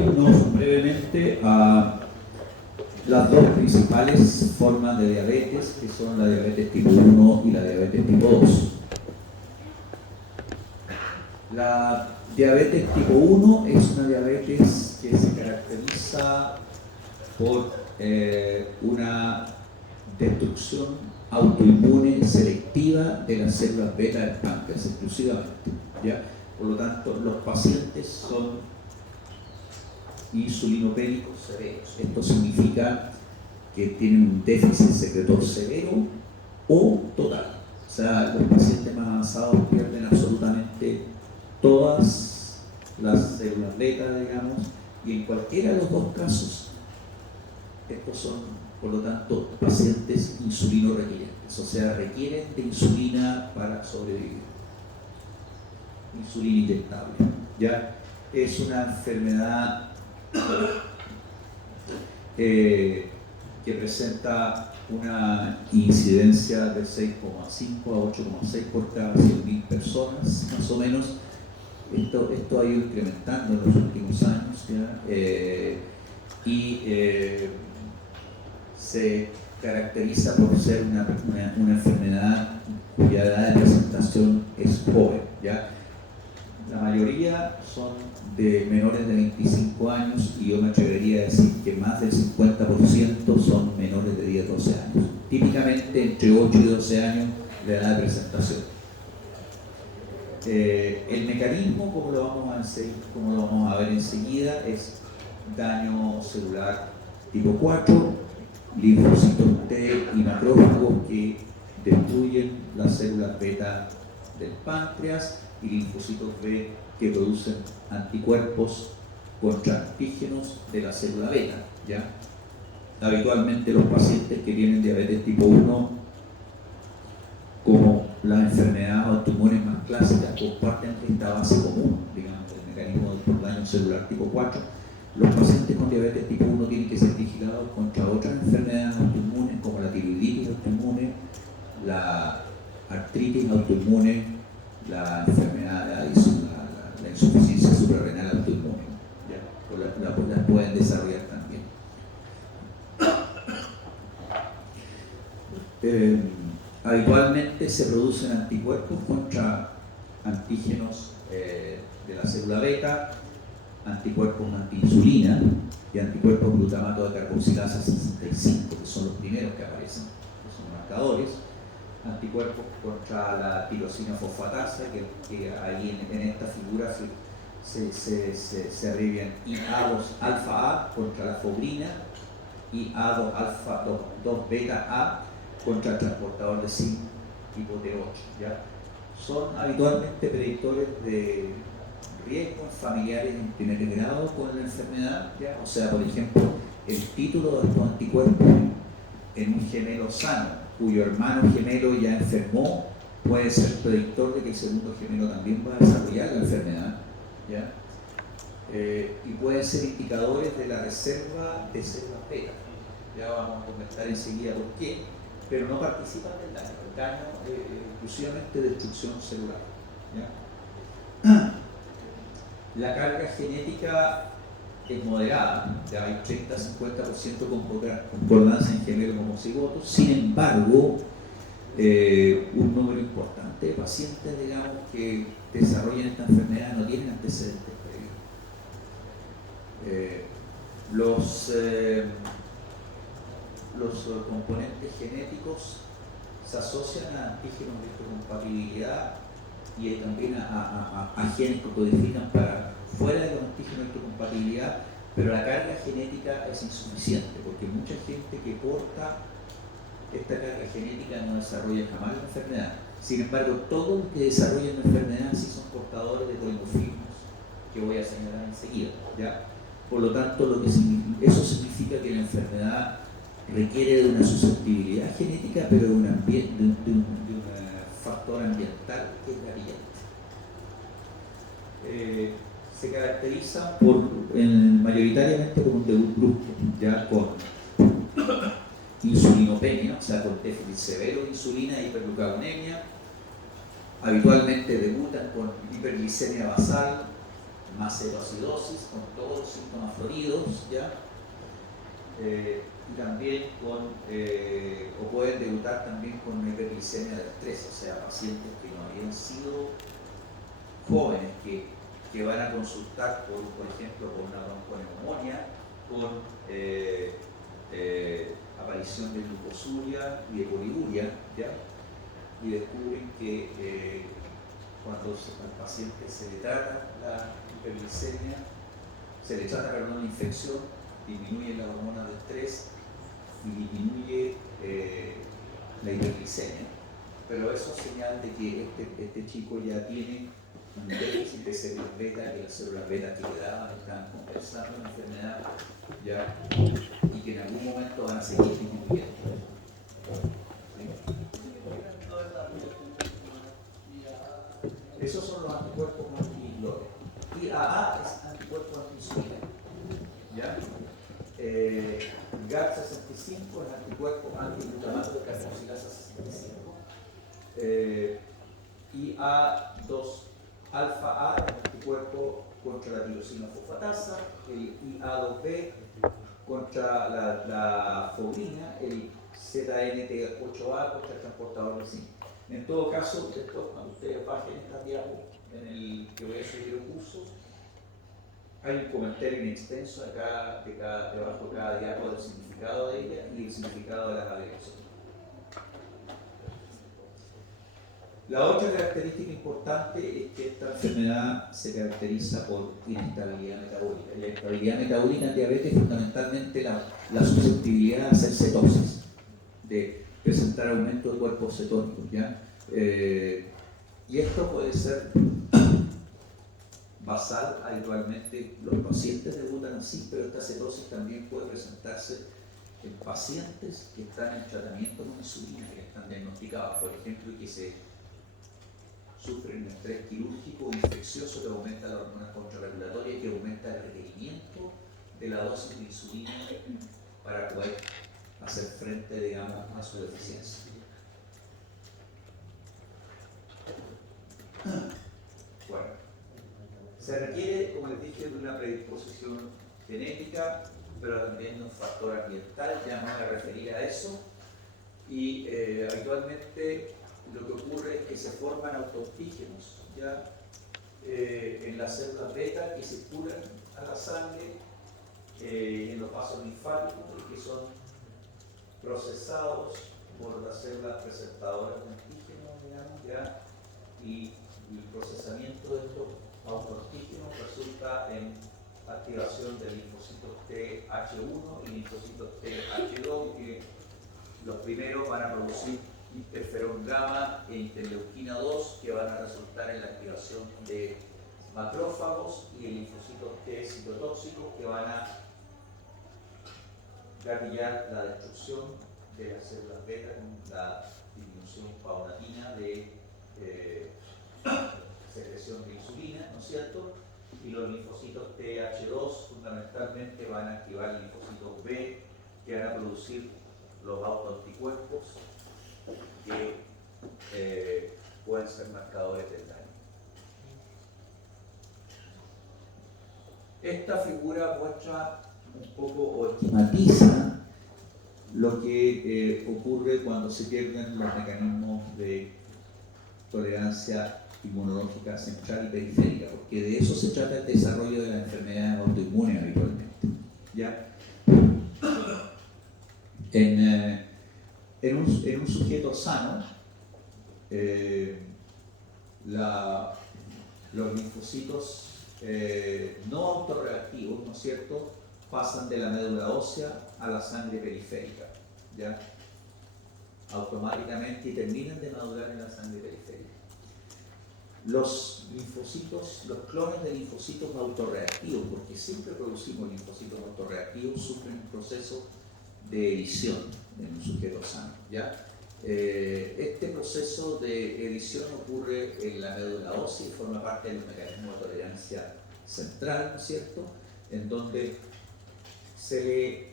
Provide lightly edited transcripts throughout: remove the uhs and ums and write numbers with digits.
referirnos brevemente a las dos principales formas de diabetes, que son la diabetes tipo 1 y la diabetes tipo 2. La diabetes tipo 1 es una diabetes que se caracteriza por una destrucción autoinmune selectiva de las células beta del páncreas exclusivamente, ¿ya? Por lo tanto, los pacientes son insulinopénicos severos. Esto significa que tienen un déficit secretor severo o total. O sea, los pacientes más avanzados pierden absolutamente todas las células beta, digamos, y en cualquiera de los dos casos, estos son, por lo tanto, pacientes insulino requirientes, o sea, requieren de insulina para sobrevivir. Insulina inyectable. ¿Ya? Es una enfermedad que presenta una incidencia de 6,5 a 8,6 por cada 100.000 personas, más o menos. Esto ha ido incrementando en los últimos años, ¿ya? Se caracteriza por ser una enfermedad cuya edad de presentación es joven, ¿ya? La mayoría son de menores de 25 años y yo me atrevería a decir que más del 50% son menores de 10 a 12 años. Típicamente entre 8 y 12 años la edad de presentación. El mecanismo, como lo vamos a ver enseguida, es daño celular tipo 4, linfocitos T y macrófagos que destruyen las células beta del páncreas y linfocitos B que producen anticuerpos contra antígenos de la célula beta, ¿ya? Habitualmente los pacientes que tienen diabetes tipo 1, como las enfermedades autoinmunes más clásicas, comparten esta base común, digamos, el mecanismo por daño celular tipo 4. Los pacientes con diabetes tipo 1 tienen que ser vigilados contra otras enfermedades autoinmunes como la tiroiditis autoinmune, la artritis autoinmune, la enfermedad, la insuficiencia suprarrenal autoinmune. ¿Ya? Las pueden desarrollar también. Habitualmente se producen anticuerpos contra antígenos de la célula beta, anticuerpos antiinsulina y anticuerpos glutamato de carboxilasa 65, que son los primeros que aparecen, que son marcadores, anticuerpos contra la tirosina fosfatasa, que ahí en esta figura se abrevian IA2 alfa A contra la fobrina, IA2 alfa 2 beta A contra el transportador de zinc tipo T8, ¿ya? Son habitualmente predictores de riesgos familiares en primer grado con la enfermedad, ¿ya? O sea, por ejemplo, el título de estos anticuerpos en un gemelo sano, cuyo hermano gemelo ya enfermó, puede ser predictor de que el segundo gemelo también va a desarrollar la enfermedad, ¿ya? Y pueden ser indicadores de la reserva de células beta. Ya vamos a comentar enseguida por qué, pero no participan del daño. El daño exclusivamente de destrucción celular, ¿ya? La carga genética es moderada, ya hay 30-50% concordancia en gemelos homocigotos. Sin embargo, un número importante de pacientes, digamos, que desarrollan esta enfermedad no tienen antecedentes previos. Los componentes genéticos se asocian a antígenos de histocompatibilidad y también a genes que codifican para fuera de los antígenos de histocompatibilidad, pero la carga genética es insuficiente porque mucha gente que porta esta carga genética no desarrolla jamás la enfermedad. Sin embargo, todos los que desarrollan la enfermedad sí son portadores de polimorfismos, que voy a señalar enseguida, ¿ya? Por lo tanto, eso significa que la enfermedad requiere de una susceptibilidad genética, pero de un factor ambiental que es la ambiente. Se caracteriza mayoritariamente por un debut brusco, ya con insulinopenia, o sea, con déficit severo de insulina y hiperglucagonemia. Habitualmente debutan con hiperglicemia basal, macetoacidosis, con todos los síntomas ¿ya? Y también o pueden debutar también con una hiperglicemia de estrés, o sea, pacientes que no habían sido jóvenes que van a consultar, por ejemplo, por una bronconeumonía, con aparición de glucosuria y de poliguria, ¿ya? Y descubren que cuando al paciente se le trata la hiperglicemia, se le trata la infección, disminuye la hormona de estrés y disminuye la hiperglicemia. Pero eso es señal de que este chico ya tiene un déficit de células beta, que las células beta que le daban están compensando la enfermedad, ¿ya? Y que en algún momento van a seguir disminuyendo. Esos son los anticuerpos anti-glore. IAA es anticuerpo anti-insulina. ¿Ya? GAT65 es anticuerpo anti-glutamato de carboxilasa 65. IA2 alfa A es anticuerpo contra la tirosina fosfatasa. El IA2B contra la fobrina. El ZNT8A contra el transportador de zinc. En todo caso, después cuando ustedes bajen esta diapo en el que voy a seguir el curso, hay un comentario inextenso debajo de cada diapo del significado de ella y el significado de las agregaciones. La otra característica importante es que esta enfermedad se caracteriza por inestabilidad metabólica. La inestabilidad metabólica en diabetes es fundamentalmente la susceptibilidad a hacer cetosis, de presentar aumento de cuerpos cetónicos, ¿ya? Y esto puede ser basal. Habitualmente los pacientes debutan así, pero esta cetosis también puede presentarse en pacientes que están en tratamiento con insulina, que están diagnosticados, por ejemplo, y que sufren un estrés quirúrgico o infeccioso que aumenta la hormona contrarregulatoria y que aumenta el requerimiento de la dosis de insulina para poder hacer frente, digamos, a su deficiencia. Bueno, se requiere, como les dije, de una predisposición genética, pero también de un factor ambiental, ya me voy a referir a eso. Y habitualmente lo que ocurre es que se forman autoantígenos ya en las células beta que circulan a la sangre en los vasos linfáticos y que son procesados por las células presentadoras de antígenos, digamos, ya, y el procesamiento de estos autoantígenos resulta en activación de linfocitos TH1 y linfocitos TH2, que los primeros van a producir interferón gamma e interleuquina 2, que van a resultar en la activación de macrófagos, y el linfocito T citotóxico, que van a gatillar la destrucción de las células beta con la disminución paulatina de secreción de insulina, ¿no es cierto? Y los linfocitos TH2 fundamentalmente van a activar el linfocito B, que van a producir los autoanticuerpos que pueden ser marcadores del daño. Esta figura muestra un poco o esquematiza lo que ocurre cuando se pierden los mecanismos de tolerancia inmunológica central y periférica, porque de eso se trata el desarrollo de las enfermedades autoinmunes habitualmente. ¿Ya? En un sujeto sano, los linfocitos no autorreactivos, ¿no es cierto?, pasan de la médula ósea a la sangre periférica, ¿ya? Automáticamente, y terminan de madurar en la sangre periférica. Los linfocitos, los clones de linfocitos autorreactivos, porque siempre producimos linfocitos autorreactivos, sufren un proceso de edición en un sujeto sano, ¿ya? Este proceso de edición ocurre en la médula ósea y forma parte del mecanismo de tolerancia central, ¿no es cierto?, en donde se le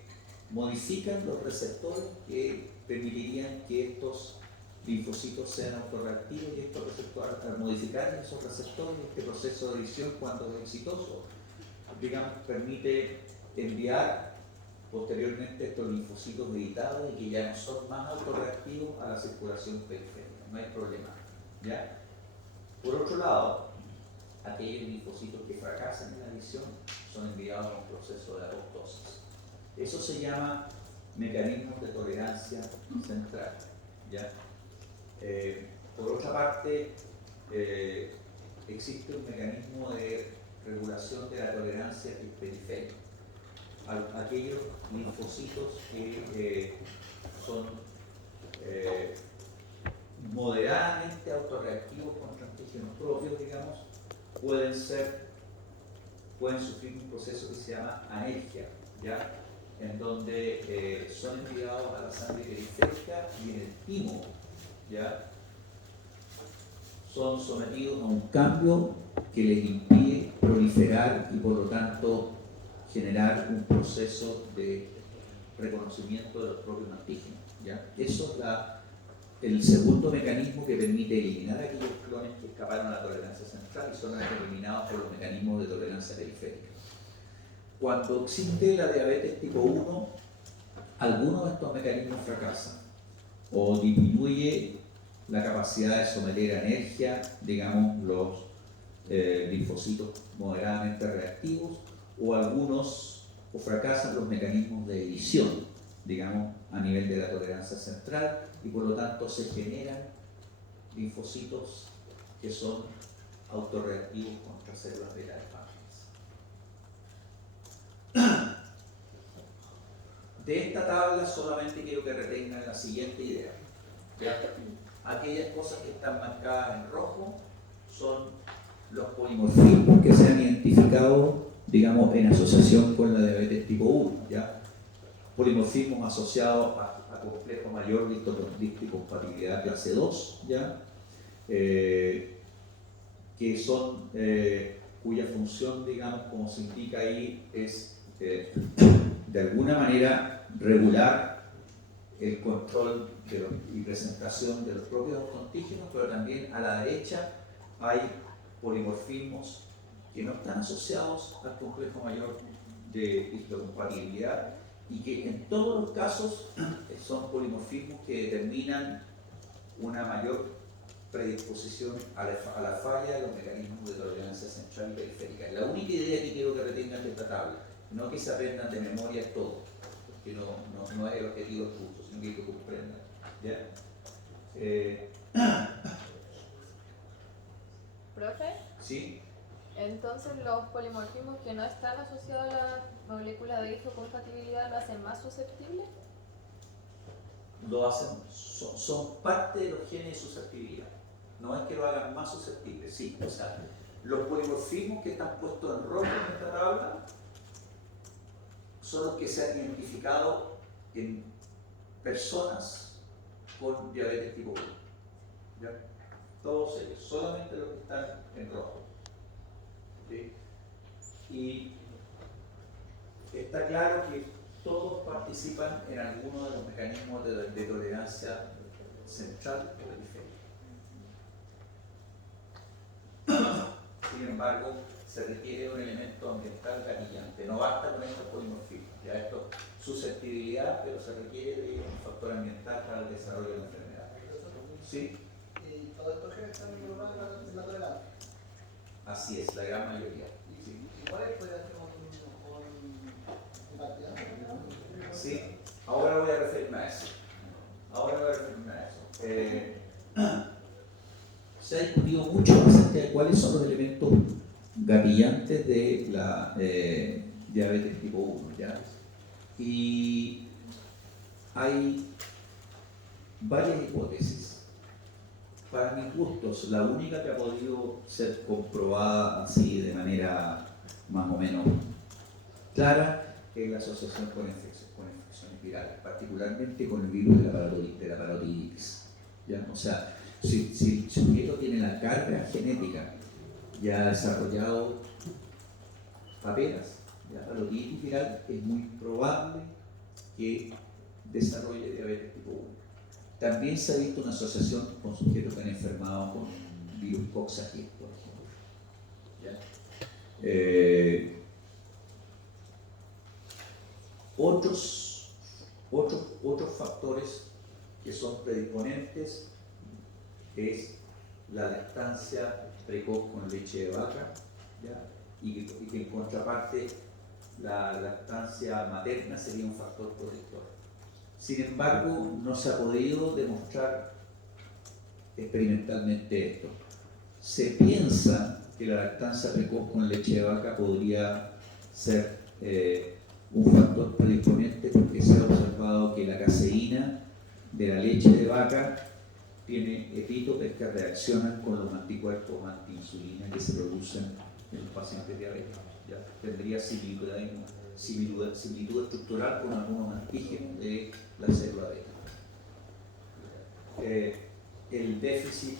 modifican los receptores que permitirían que estos linfocitos sean autorreactivos, y estos receptores, al modificar esos receptores, este proceso de edición, cuando es exitoso, digamos, permite enviar posteriormente estos linfocitos editados y que ya no son más autorreactivos a la circulación periférica, no hay problema, ¿ya? Por otro lado, aquellos linfocitos que fracasan en la visión son enviados a un proceso de apoptosis. Eso se llama mecanismos de tolerancia central, ¿ya? Por otra parte, existe un mecanismo de regulación de la tolerancia periférica. Aquellos linfocitos que son moderadamente autorreactivos contra antígenos propios, digamos, pueden sufrir un proceso que se llama anergia, ¿ya? En donde son enviados a la sangre periférica y en el timo, ¿ya? Son sometidos a un cambio que les impide proliferar y por lo tanto generar un proceso de reconocimiento de los propios antígenos, ¿ya? Eso es el segundo mecanismo que permite eliminar aquellos clones que escaparon a la tolerancia central y son eliminados por los mecanismos de tolerancia periférica. Cuando existe la diabetes tipo 1, algunos de estos mecanismos fracasan o disminuye la capacidad de someter a anergia, digamos, los linfocitos moderadamente reactivos, o fracasan los mecanismos de edición, digamos, a nivel de la tolerancia central, y por lo tanto se generan linfocitos que son autorreactivos contra células beta del páncreas. De esta tabla solamente quiero que retengan la siguiente idea. ¿Ya? Aquellas cosas que están marcadas en rojo son los polimorfismos que se han identificado, digamos, en asociación con la diabetes tipo 1, ¿ya? Polimorfismos asociados a complejo mayor de histocompatibilidad clase 2, ¿ya? Que son, cuya función, digamos, como se indica ahí, es de alguna manera regular el control y presentación de los propios antígenos, pero también a la derecha hay polimorfismos que no están asociados al complejo mayor de histocompatibilidad y que en todos los casos son polimorfismos que determinan una mayor predisposición a la falla de los mecanismos de tolerancia central y periférica. La única idea que quiero que retengan de esta tabla, no que se aprendan de memoria todo, porque no es el objetivo del curso, sino que comprendan. ¿Ya? ¿Profe? ¿Sí? Entonces los polimorfismos que no están asociados a la molécula de histocompatibilidad lo hacen más susceptibles. Lo hacen, son parte de los genes de susceptibilidad. No es que lo hagan más susceptibles, sí. O sea, los polimorfismos que están puestos en rojo en esta tabla son los que se han identificado en personas con diabetes tipo 1. ¿Ya? Todos ellos, solamente los que están en rojo. ¿Sí? Y está claro que todos participan en alguno de los mecanismos de tolerancia central o periférica. Sin embargo, se requiere un elemento ambiental gatillante. No basta con estos polimorfismos. Ya esto susceptibilidad, pero se requiere de un factor ambiental para el desarrollo de la enfermedad. ¿Sí? ¿Y todos estos genes están involucrados en la tolerancia? Así es, la gran mayoría. ¿Sí? ¿Y cuáles podrían ser con partida? Sí, ahora voy a referirme a eso. Se ha discutido mucho acerca de cuáles son los elementos gatillantes de la diabetes tipo 1, ¿ya? Y hay varias hipótesis. Para mis gustos, la única que ha podido ser comprobada así de manera más o menos clara es la asociación con infecciones virales, particularmente con el virus de la parotiditis. ¿Ya? O sea, si el sujeto tiene la carga genética y ha desarrollado apenas parotiditis viral, es muy probable que desarrolle diabetes tipo 1. También se ha visto una asociación con sujetos que han enfermado con virus Coxsackie, por ejemplo. ¿Ya? Otros factores que son predisponentes es la lactancia precoz con leche de vaca, ¿ya? Y que en contraparte la lactancia materna sería un factor protector. Sin embargo, no se ha podido demostrar experimentalmente esto. Se piensa que la lactancia precoz con leche de vaca podría ser un factor predisponente porque se ha observado que la caseína de la leche de vaca tiene epítopes que reaccionan con los anticuerpos antiinsulina que se producen en los pacientes diabéticos. ¿Ya? Tendría similitud estructural con algunos antígenos de la célula beta. El déficit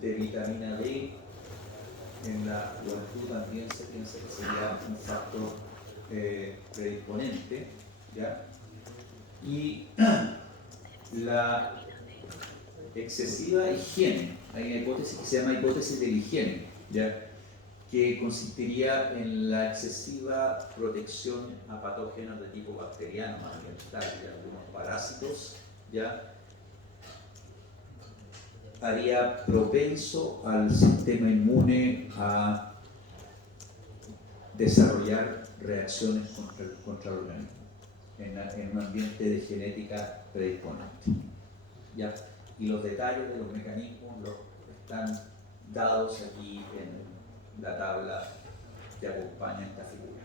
de vitamina D en la juventud también se piensa que sería un factor predisponente, ¿ya? Y la excesiva higiene, hay una hipótesis que se llama hipótesis de la higiene, ¿ya? Que consistiría en la excesiva protección a patógenos de tipo bacteriano, ambiental y algunos parásitos, ¿ya? Haría propenso al sistema inmune a desarrollar reacciones contra el organismo en un ambiente de genética predisponente. ¿Ya? Y los detalles de los mecanismos están dados aquí en la tabla que acompaña esta figura.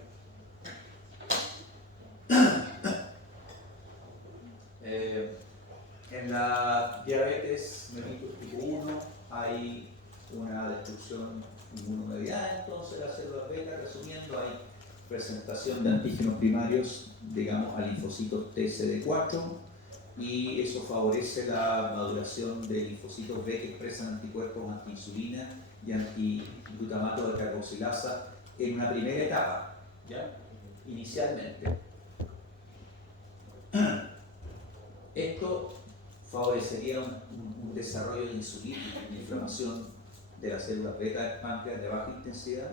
En la diabetes mellitus tipo 1 hay una destrucción inmunomediada, entonces las células beta, resumiendo, hay presentación de antígenos primarios, digamos, a linfocitos TCD4, y eso favorece la maduración de linfocitos B que expresan anticuerpos antiinsulina y antiglutamato de carboxilasa en una primera etapa, ¿ya? Inicialmente. Esto favorecería un desarrollo de insulina y inflamación de las células beta del páncreas de baja intensidad,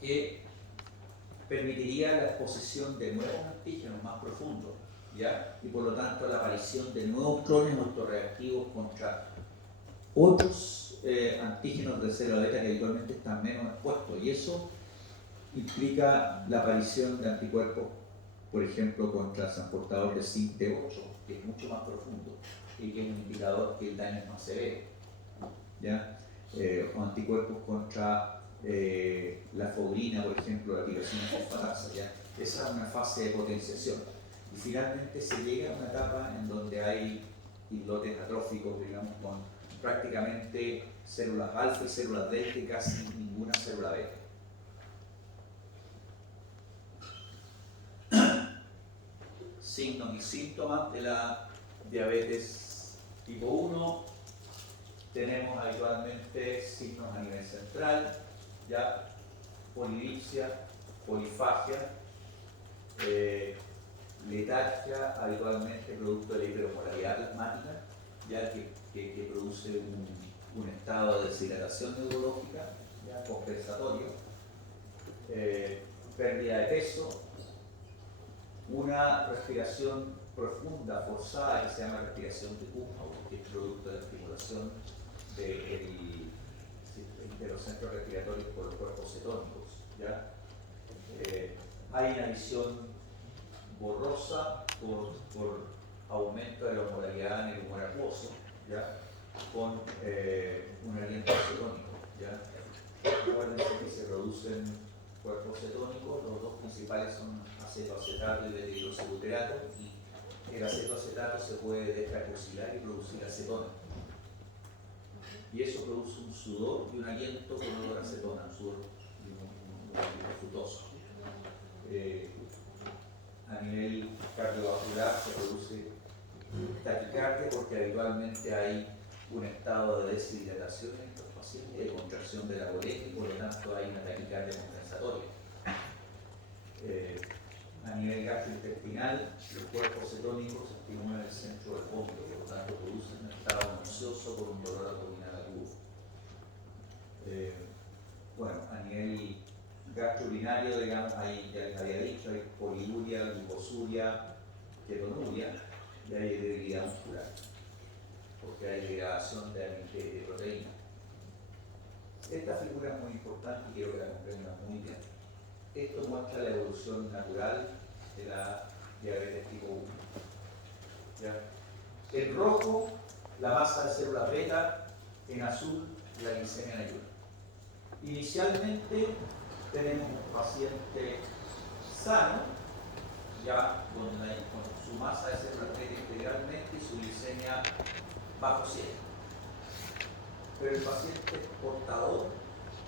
que permitiría la exposición de nuevos antígenos más profundos, ¿ya? Y por lo tanto la aparición de nuevos clones autoreactivos contra otros antígenos de célula beta que habitualmente están menos expuestos, y eso implica la aparición de anticuerpos, por ejemplo, contra el transportador de zinc T8, que es mucho más profundo y que es un indicador que el daño es más severo, ¿ya? O anticuerpos contra la fogrina, por ejemplo, la tirosina fosfatasa, ¿ya? Esa es una fase de potenciación. Y finalmente se llega a una etapa en donde hay islotes atróficos, digamos, con prácticamente células alfa y células delta y casi ninguna célula beta. Signos y síntomas de la diabetes tipo 1. Tenemos habitualmente signos a nivel central, ya polidipsia, polifagia, letargia, habitualmente producto de la hiperosmolaridad plasmática, ya que produce un estado de deshidratación neurológica, ya compensatorio, pérdida de peso, una respiración profunda, forzada, que se llama respiración de Kuhn, que es producto de la estimulación de los centros respiratorios por los cuerpos cetónicos, ¿ya? Hay una visión borrosa por aumento de la osmolaridad en el humor acuoso, ¿ya? Con un aliento cetónico, ¿ya? Acuérdense que se producen cuerpos cetónicos, los dos principales son acetoacetato y beta-hidroxibutirato, y el acetoacetato se puede descarboxilar y producir acetona. Y eso produce un sudor y un aliento con olor a acetona, un sudor frutoso. A nivel cardiovascular se produce taquicardia porque habitualmente hay un estado de deshidratación en estos pacientes, de contracción de la boleta, y por lo tanto hay una taquicardia compensatoria. A nivel gastrointestinal, los cuerpos cetónicos estimulan el centro del vómito, por lo tanto producen un estado nauseoso por un dolor abdominal agudo. Bueno, a nivel gastrourinario, digamos, ahí ya les había dicho, hay poliuria, liposuria, ketonuria, y hay debilidad muscular, porque hay degradación de proteína. Esta figura es muy importante y quiero que la comprendan muy bien. Esto muestra la evolución natural de la diabetes tipo 1. ¿Ya? En rojo, la masa de células beta, en azul, la glicemia en ayuno. Inicialmente tenemos un paciente sano, ya con su masa de células beta integralmente y su glicemia bajo 100. Pero el paciente es portador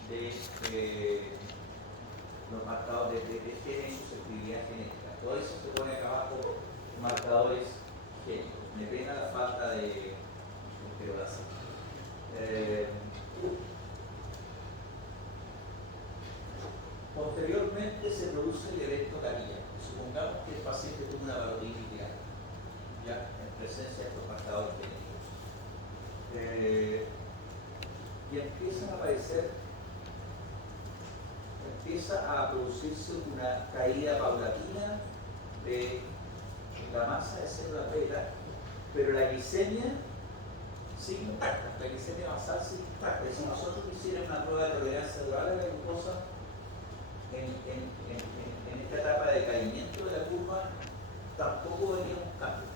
de los marcadores de genes y susceptibilidad genética. Todo eso se pone acá abajo marcadores genéticos. Me pena la falta de osteoblast. Posteriormente se produce el evento cardíaco. Supongamos que el paciente tuvo una parotiditis viral, ya en presencia de estos marcadores genéticos. Y empiezan a aparecer, empieza a producirse una caída paulatina de la masa de células beta, pero la glicemia sigue intacta, la glicemia basal sigue intacta. Si nosotros hiciéramos una prueba de tolerancia celular a la glucosa, en esta etapa de decaimiento de la curva, tampoco veríamos cambio.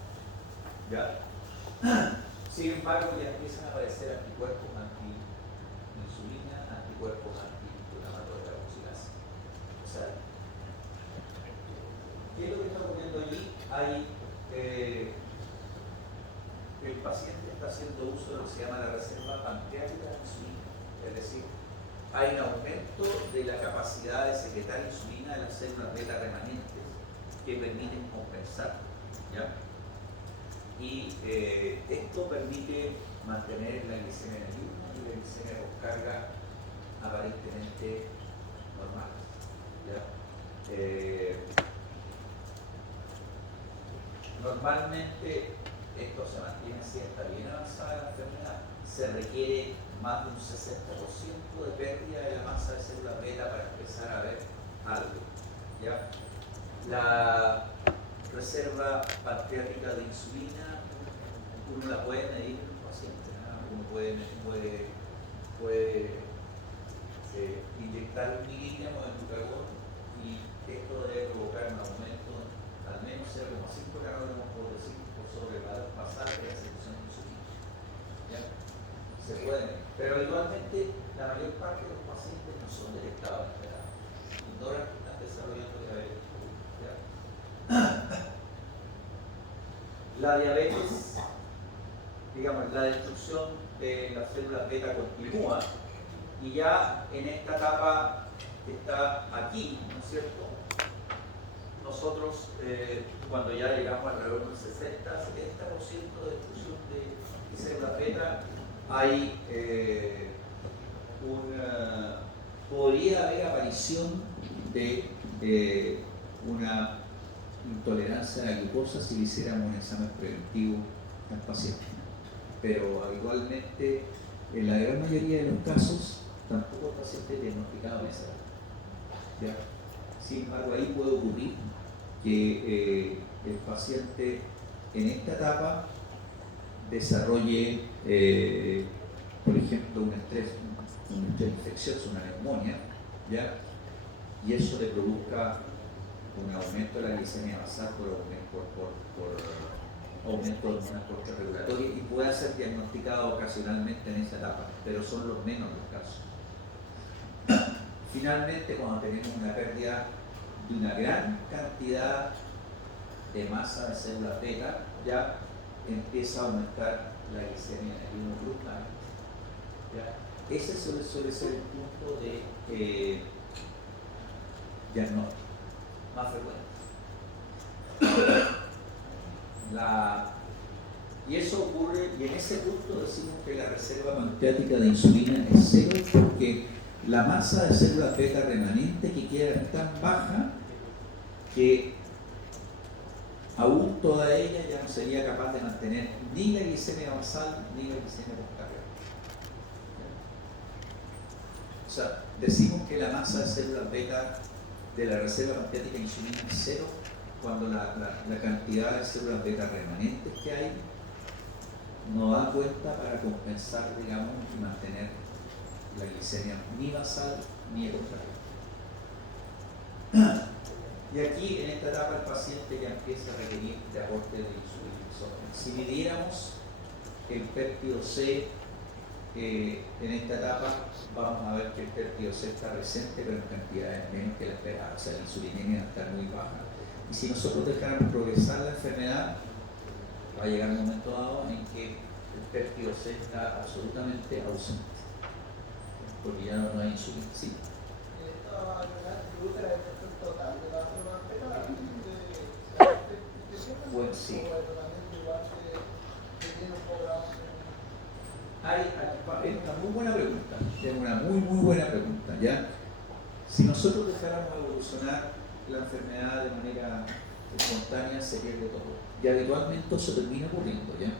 ¿Ya? Sin embargo, ya empiezan a aparecer anticuerpos anti-insulina, anticuerpos anti-inflamatorios de la carboxilasa. O sea, ¿qué es lo que está ocurriendo allí? El paciente está haciendo uso de lo que se llama la reserva pancreática de insulina, es decir, hay un aumento de la capacidad de secretar insulina de las células beta remanentes que permiten compensar, ¿ya? Y esto permite mantener la glicemia en ayuno y la glicemia con carga aparentemente normal, ¿ya? Normalmente esto se mantiene así hasta bien avanzada la enfermedad. Se requiere más de un 60% de pérdida de la masa de células beta para empezar a ver algo, ¿ya? La reserva pancreática de insulina, uno la puede medir en un paciente, ¿no? Uno puede inyectar 1 miligramo de glucagón y esto debe provocar un aumento al menos 0,5 nanogramos por decilitro por sobre el valor basal de la secreción de insulina, ¿ya? Se puede, pero habitualmente la mayor parte de los pacientes no son detectados en esta edad, ignoran que están desarrollando diabetes, ¿ya? La diabetes, digamos, la destrucción de las células beta continúa y ya en esta etapa que está aquí, ¿no es cierto? Nosotros, cuando ya llegamos alrededor del 60-70% de destrucción de células beta, hay podría haber aparición de una intolerancia a la glucosa si le hiciéramos un examen preventivo al paciente. Pero habitualmente, en la gran mayoría de los casos, tampoco el paciente es diagnosticado en esa edad, ¿ya? Sin embargo, ahí puede ocurrir que el paciente en esta etapa desarrolle, por ejemplo, un estrés infeccioso, una neumonía, ¿ya? Y eso le produzca un aumento de la glicemia basal por aumento de hormonas contrarregulatorias y pueda ser diagnosticado ocasionalmente en esa etapa, pero son los menos los casos. Finalmente, cuando tenemos una pérdida de una gran cantidad de masa de células beta, ya empieza a aumentar la glicemia en ayuno bruscamente, ¿ya? Ese suele ser el punto de diagnóstico más frecuente. Y eso ocurre, y en ese punto decimos que la reserva pancreática de insulina es cero, porque la masa de células beta remanente que queda tan baja que aún toda ella ya no sería capaz de mantener ni la glicemia basal ni la glicemia postcardiaca. O sea, decimos que la masa de células beta de la reserva pancreática de insulina es cero cuando la cantidad de células beta remanentes que hay no da cuenta para compensar, digamos, y mantener la glicemia ni basal ni el contrario. Y aquí, en esta etapa, el paciente ya empieza a requerir de aporte de insulina exógena. Si midiéramos el péptido C en esta etapa, vamos a ver que el péptido C está presente, pero en cantidades menos que la esperada, o sea, la insulinemia está muy baja. Y si nosotros dejáramos progresar la enfermedad, va a llegar un momento dado en que el péptido C está absolutamente ausente, porque ya no hay insulina. ¿Sí? Esta enfermedad produce la destrucción total de la célula beta. Bueno, sí. Es una muy buena pregunta, es una muy buena pregunta, ¿ya? Si nosotros dejáramos evolucionar la enfermedad de manera espontánea, se pierde todo. Y habitualmente eso termina ocurriendo, ¿ya?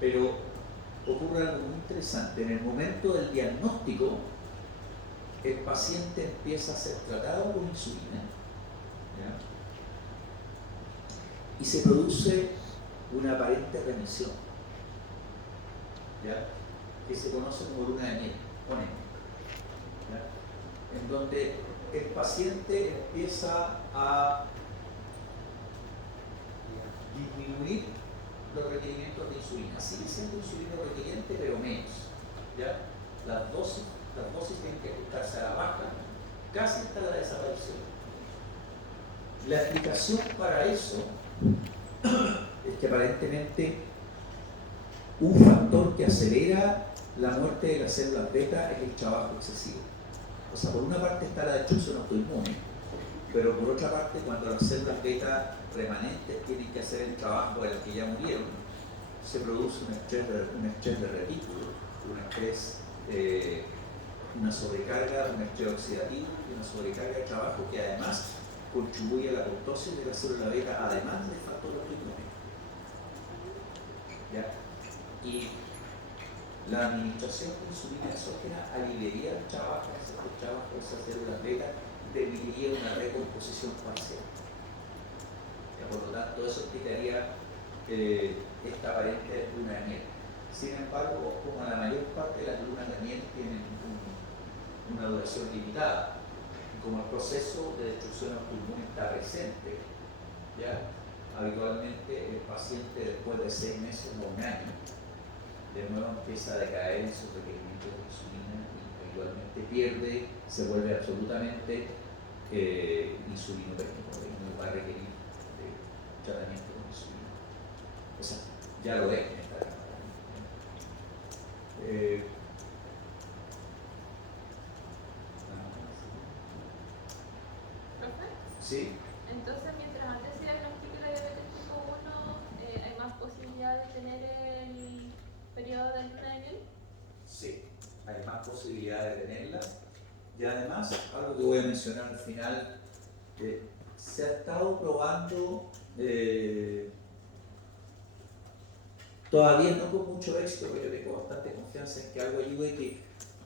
Pero ocurre algo muy interesante. En el momento del diagnóstico, el paciente empieza a ser tratado con insulina, ¿ya? Y se produce una aparente remisión, ¿ya? Que se conoce como luna de miel, ¿ya? En donde el paciente empieza a disminuir los requerimientos de insulina. Sigue siendo insulino requeriente, pero menos, ¿ya? Las dosis tienen que ajustarse a la baja, casi hasta la desaparición. La explicación para eso es que aparentemente un factor que acelera la muerte de las células beta es el trabajo excesivo. O sea, por una parte está la destrucción autoinmune, pero por otra parte, cuando las células beta remanentes tienen que hacer el trabajo de las que ya murieron, se produce un estrés de retículo, una sobrecarga, un estrés oxidativo y una sobrecarga de trabajo que además contribuye a la apoptosis de la célula beta, además del factor autoinmune. ¿Ya? Y la administración de insulina exógena aliviaría el trabajo de esas células beta y permitiría una recomposición parcial. ¿Ya? Por lo tanto, eso explicaría esta aparente luna de miel. Sin embargo, como la mayor parte de las lunas de miel tienen una duración limitada, y como el proceso de destrucción autoinmune está presente, ¿ya? Habitualmente el paciente después de 6 meses o un año de nuevo empieza a decaer en sus requerimientos de insulina y habitualmente pierde, se vuelve absolutamente insulinopénico y no va a requerir tratamiento con insulina. O sea, ya lo es en esta etapa. ¿Sí? Entonces, mientras antes se diagnostique la diabetes tipo 1, ¿hay más posibilidad de tener el periodo de luna de miel? Sí, hay más posibilidad de tenerla. Y además, algo que voy a mencionar al final, se ha estado probando, todavía no con mucho éxito, pero yo tengo bastante confianza en que algo ayude,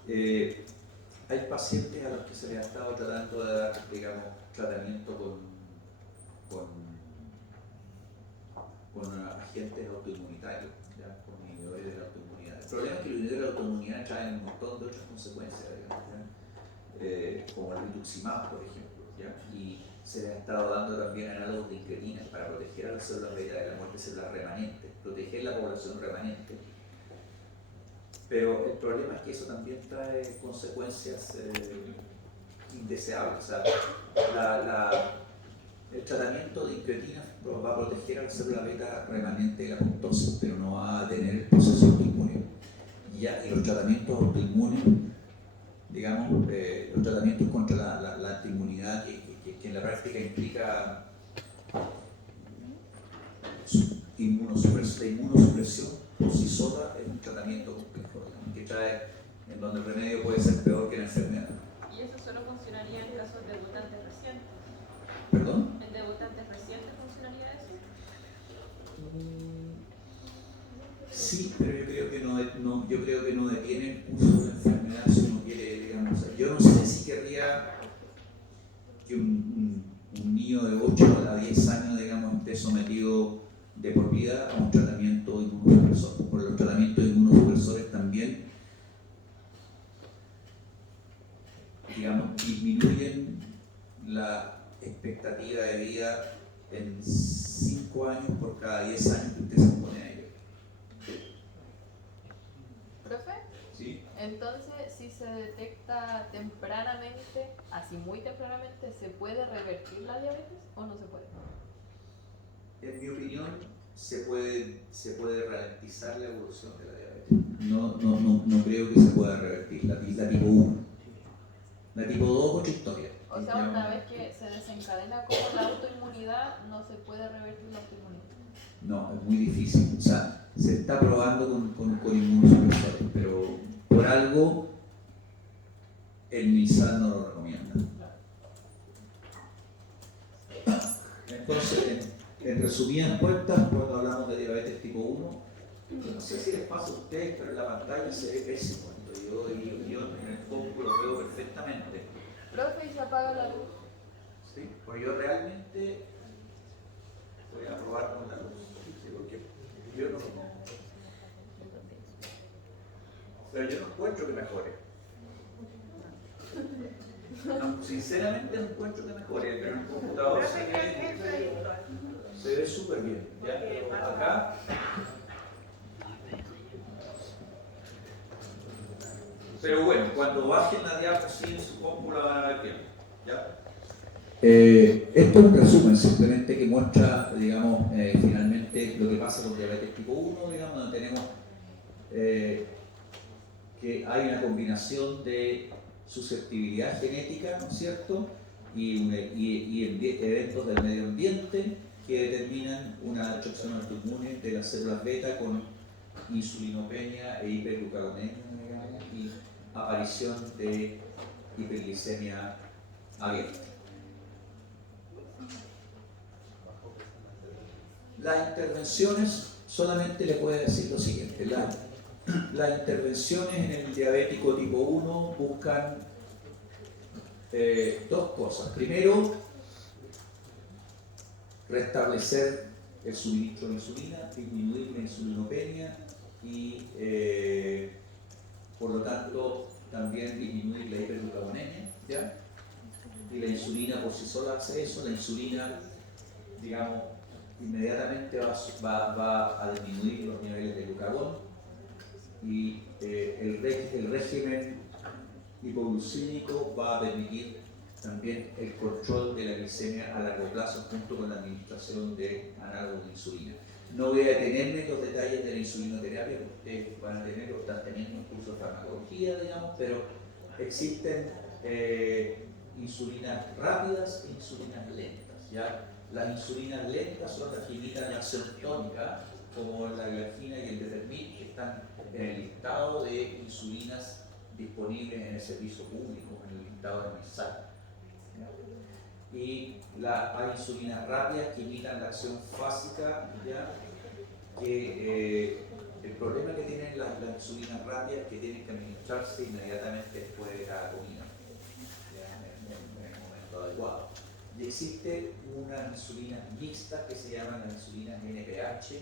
que hay pacientes a los que se les ha estado tratando de dar, digamos, tratamiento con agentes autoinmunitarios, ¿ya? Con inhibidores de la autoinmunidad. El problema es que los inhibidores de la autoinmunidad traen un montón de otras consecuencias, digamos, como el rituximab, por ejemplo, ¿ya? Y se les ha estado dando también análogos de incretina para proteger a las células beta de la muerte de células remanentes, proteger la población remanente. Pero el problema es que eso también trae consecuencias indeseables. O sea, el tratamiento de incretina va a proteger a la célula beta remanente de la apoptosis, pero no va a tener el proceso autoinmune. Y los tratamientos autoinmunes, digamos, los tratamientos contra la antiinmunidad, que en la práctica implica la inmunosupresión por sí sola, es un tratamiento complejo, digamos, que trae, en donde el remedio puede ser peor que la enfermedad. ¿Y eso solo funcionaría en casos de debutantes recientes? ¿Perdón? ¿En debutantes recientes funcionaría eso? Sí, pero yo creo que no detiene el curso de la enfermedad si uno quiere, digamos, yo no sé niño de 8 a 10 años, digamos, esté sometido de por vida a un tratamiento inmunosupresor. Por los tratamientos inmunosupresores también, digamos, disminuyen la expectativa de vida en 5 años por cada 10 años que usted se pone a ello. ¿Profe? ¿Sí? Entonces, si se detecta tempranamente, así muy tempranamente, ¿se puede revertir la diabetes o no se puede? En mi opinión, se puede ralentizar la evolución de la diabetes. No creo que se pueda revertir la tipo 1. La tipo 2 otra historia. O sea, una vez que se desencadena como la autoinmunidad, no se puede revertir la autoinmunidad. No, es muy difícil. O sea, se está probando con inmunosupresores, pero por algo el MinSal no lo recomienda. Entonces, en resumidas cuentas, cuando hablamos de diabetes tipo 1, yo no sé si les pasa a ustedes, pero en la pantalla se ve pésimo. Yo en el cómpulo lo veo perfectamente. Profe, ¿y se apaga la luz? ¿Sí? Pues yo realmente voy a probar con la luz. ¿Sí? Porque yo no. Pero yo no encuentro que mejore. No, sinceramente no encuentro que mejore, pero en el computador se ve súper bien. ¿Ya? Pero acá. Pero bueno, cuando bajen la diapositiva en su cómpulo van a ver bien. ¿Ya? Esto es un resumen simplemente que muestra, digamos, finalmente lo que pasa con diabetes tipo 1, digamos, donde tenemos que hay una combinación de susceptibilidad genética, ¿no es cierto? Y eventos del medio ambiente que determinan una destrucción autoinmune de las células beta con insulinopenia e hiperglucagonemia, digamos, y aparición de hiperglicemia abierta. Las intervenciones, solamente le puedo decir lo siguiente, las intervenciones en el diabético tipo 1 buscan dos cosas. Primero, restablecer el suministro de insulina, disminuir la insulinopenia y por lo tanto también disminuir la hiperglucagonemia, ¿ya? Y la insulina por sí sola hace eso. La insulina, digamos, inmediatamente va a disminuir los niveles de glucagón y el régimen hipoglucémico va a permitir también el control de la glicemia a largo plazo junto con la administración de análogos de insulina. No voy a detenerme en los detalles de la insulinoterapia, porque ustedes van a tener, o están teniendo un curso de farmacología, digamos, pero existen insulinas rápidas e insulinas lentas, ¿ya? Las insulinas lentas son las que imitan la acción tónica, como la glargina y el determin, que están en el listado de insulinas disponibles en el servicio público, en el listado de MinSal. Y hay insulinas rápidas que imitan la acción fásica, ¿ya? Que el problema que tienen las insulinas rápidas es que tienen que administrarse inmediatamente después de cada comida, ¿ya? En el momento adecuado. Y existe una insulina mixta que se llama la insulina NPH,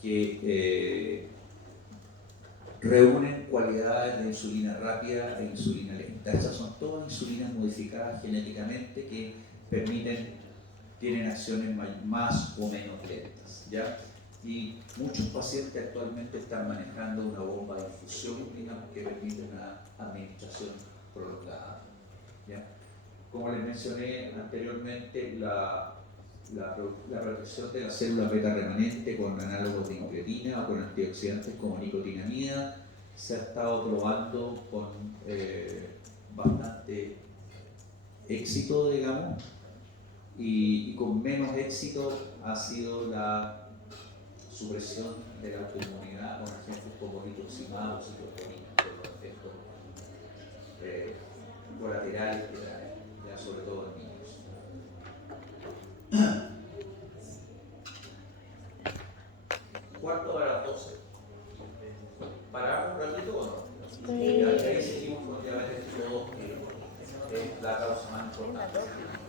que reúnen cualidades de insulina rápida e insulina lenta. Esas son todas insulinas modificadas genéticamente que tienen acciones más o menos lentas, ¿ya? Y muchos pacientes actualmente están manejando una bomba de infusión, digamos, que permite una administración prolongada, ¿ya? Como les mencioné anteriormente, la protección de la célula beta remanente con análogos de incretina o con antioxidantes como nicotinamida se ha estado probando con bastante éxito, digamos, y con menos éxito ha sido la supresión de la autoinmunidad con agentes como rituximab o ciclosporina, por los efectos colaterales que traen, ya sobre todo en niños. Cuarto para las 12. ¿Paramos un ratito o no? Sí. Y ahí seguimos con diabetes tipo 2, que es la causa más importante.